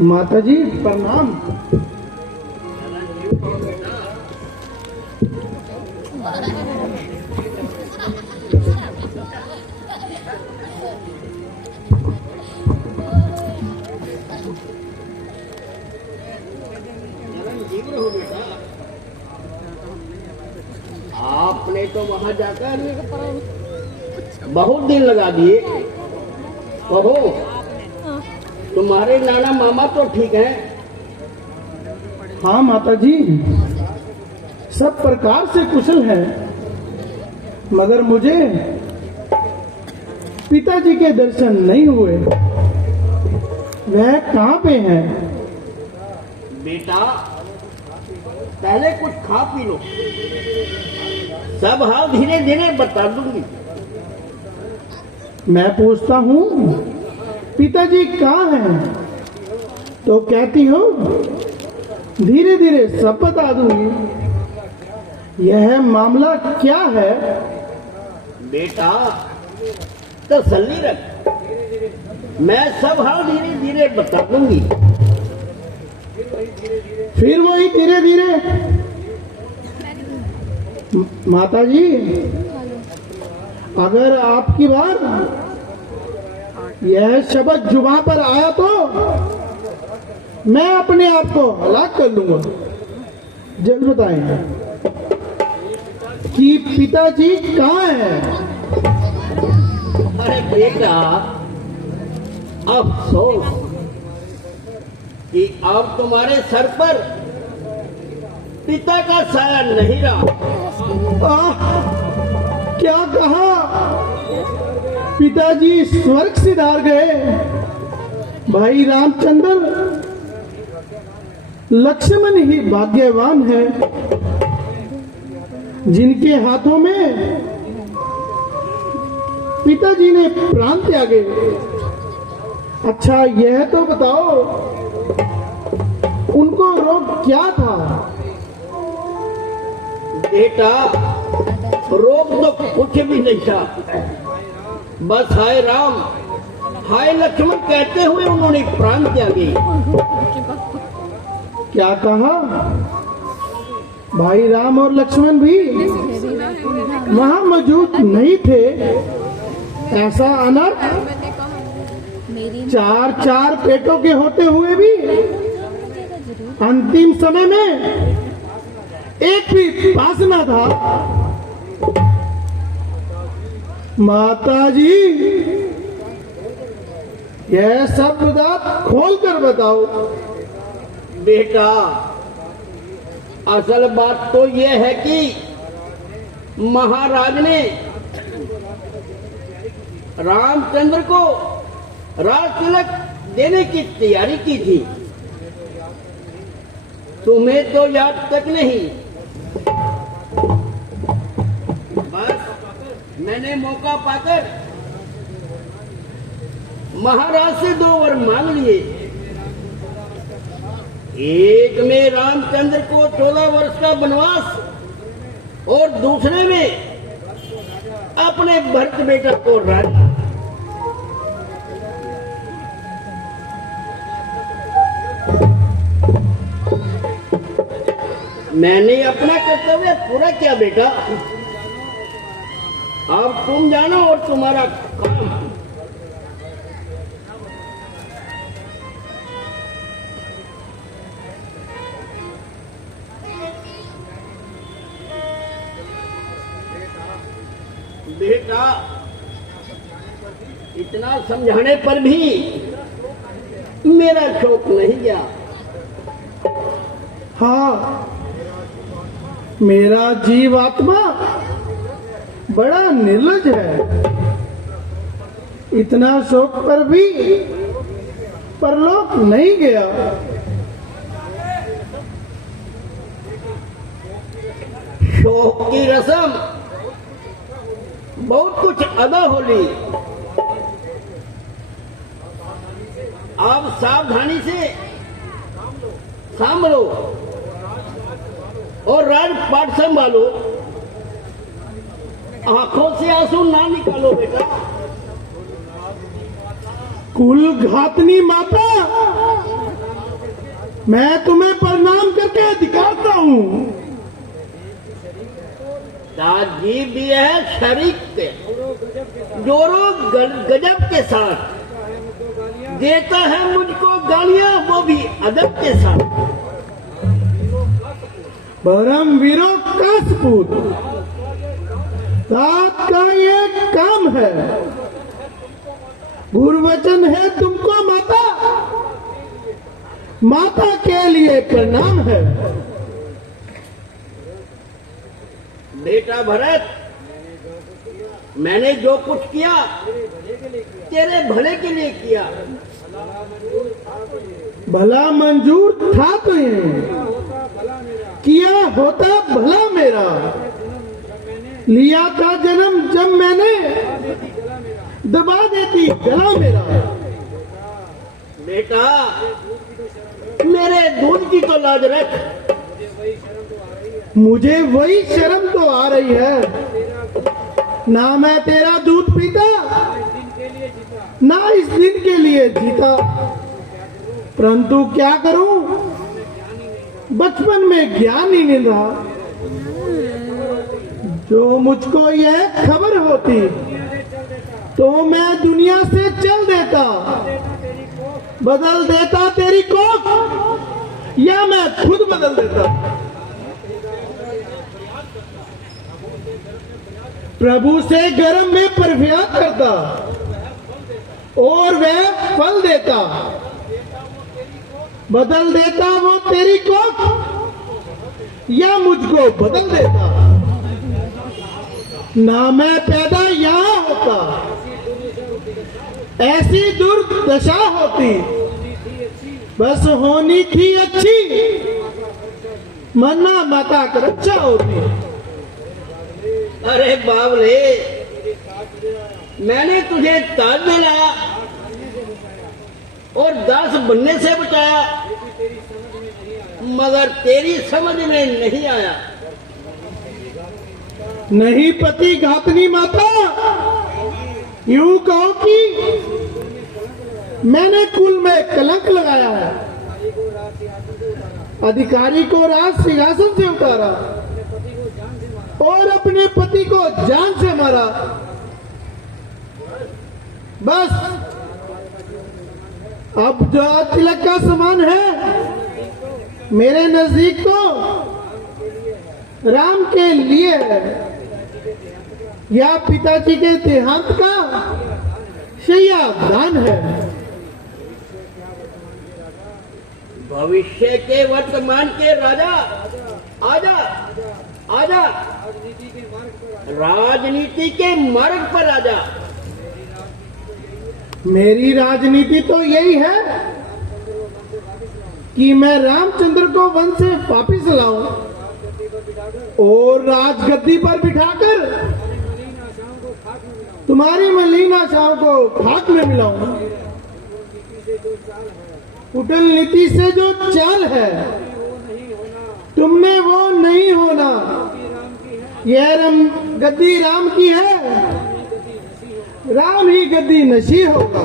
माता जी प्रणाम। आपने तो वहां जाकर बहुत दिन लगा दिए। कहो, तुम्हारे नाना मामा तो ठीक हैं? हाँ माता जी, सब प्रकार से कुशल है, मगर मुझे पिताजी के दर्शन नहीं हुए। वह कहाँ पे हैं? बेटा, पहले कुछ खा पी लो, सब हाल धीरे धीरे बता दूंगी। मैं पूछता हूँ पिताजी कहाँ हैं, तो कहती हो धीरे धीरे सब बता दूंगी। यह मामला क्या है? बेटा, तसल्ली रख, मैं सब हाल धीरे धीरे बता दूंगी। फिर वही धीरे धीरे। माता जी, अगर आपकी बार यह शब्द जुबान पर आया तो मैं अपने आप को हलाक कर लूंगा। जल्द बताएं कि पिताजी कहाँ हैं? अरे बेटा, अफसोस कि अब तुम्हारे सर पर पिता का साया नहीं रहा। क्या कहा? पिताजी स्वर्ग सिधार गए। भाई रामचंद्र लक्ष्मण ही भाग्यवान है जिनके हाथों में पिताजी ने प्राण त्यागे। अच्छा यह तो बताओ, उनको रोग क्या था? बेटा, रोग तो कुछ भी नहीं था, बस हाय राम हाय लक्ष्मण कहते हुए उन्होंने प्राण त्यागे। क्या कहा? भाई राम और लक्ष्मण भी वहां मौजूद नहीं थे? ऐसा अनर्थ चार चार पेटों के होते हुए भी अंतिम समय में एक भी पास न था। माता जी, यह सब बात खोल कर बताओ। बेटा, असल बात तो यह है कि महाराज ने रामचंद्र को राज तिलक देने की तैयारी की थी। तुम्हें तो याद तक नहीं, बस मैंने मौका पाकर महाराज से 2 वर मांग लिए। एक में रामचंद्र को 14 वर्ष का वनवास और दूसरे में अपने भरत बेटा को राज्य। मैंने अपना कर्तव्य पूरा किया बेटा, अब तुम जानो और तुम्हारा काम। बेटा, इतना समझाने पर भी मेरा शौक नहीं गया। हाँ, मेरा जीवात्मा बड़ा निर्लज है। इतना शौक पर भी परलोक नहीं गया। शौक की रस्म बहुत कुछ अदा होली। आप सावधानी से संभालो और राजपाट संभालो। आंखों से आंसू ना निकालो बेटा। कुल घातनी माता, मैं तुम्हें प्रणाम करके दिखाता हूँ। दादी भी है शरीक के, जोरो गजब के साथ देता है मुझको गालियां, वो भी अदब के साथ। परम वीरों का सपूत, तात का ये काम है, गुरुवचन है तुमको माता, माता के लिए प्रणाम है। बेटा भरत, मैंने जो कुछ किया तेरे भले के लिए किया। भला मंजूर था तो ये किया होता भला मेरा, लिया था जन्म जब मैंने दबा देती गला मेरा। बेटा मेरे दूध की तो लाज रख, मुझे वही शर्म तो आ रही है, ना मैं तेरा दूध पीता, ना इस दिन के लिए जीता, परंतु क्या करूं, बचपन में ज्ञान ही नहीं रहा। जो मुझको यह खबर होती तो मैं दुनिया से चल देता, बदल देता तेरी कोख, या मैं खुद बदल देता। प्रभु से गर्म में परफियाद करता और वह फल देता, बदल देता वो तेरी कोख, या मुझको बदल देता। ना मैं पैदा यहाँ होता, ऐसी दुर्दशा होती, बस होनी थी अच्छी, मरना माता का रक्षा होती। अरे बावले, मैंने तुझे ताज में लाया और दास बनने से बचाया, मगर तेरी समझ में नहीं आया। नहीं पति घातनी माता, यूं कहो कि मैंने कुल में कलंक लगाया है, अधिकारी को राज सिंहासन से उतारा और अपने पति को जान से मारा। बस अब जो तिलक का समान है मेरे नजदीक तो राम के लिए है, या पिताजी के देहांत का शैया दान है। भविष्य के वर्तमान के राजा, आजा आजा, राजनीति के मार्ग पर आजा। मेरी राजनीति तो यही है कि मैं रामचंद्र को वन से वापिस लाऊं और राजगद्दी पर बिठाकर तुम्हारी मलिन आशाओं को खाक में मिलाऊं। कुटिल नीति से जो चाल है तुमने वो नहीं होना, यह गद्दी राम की है, राम ही गद्दी नशी होगा।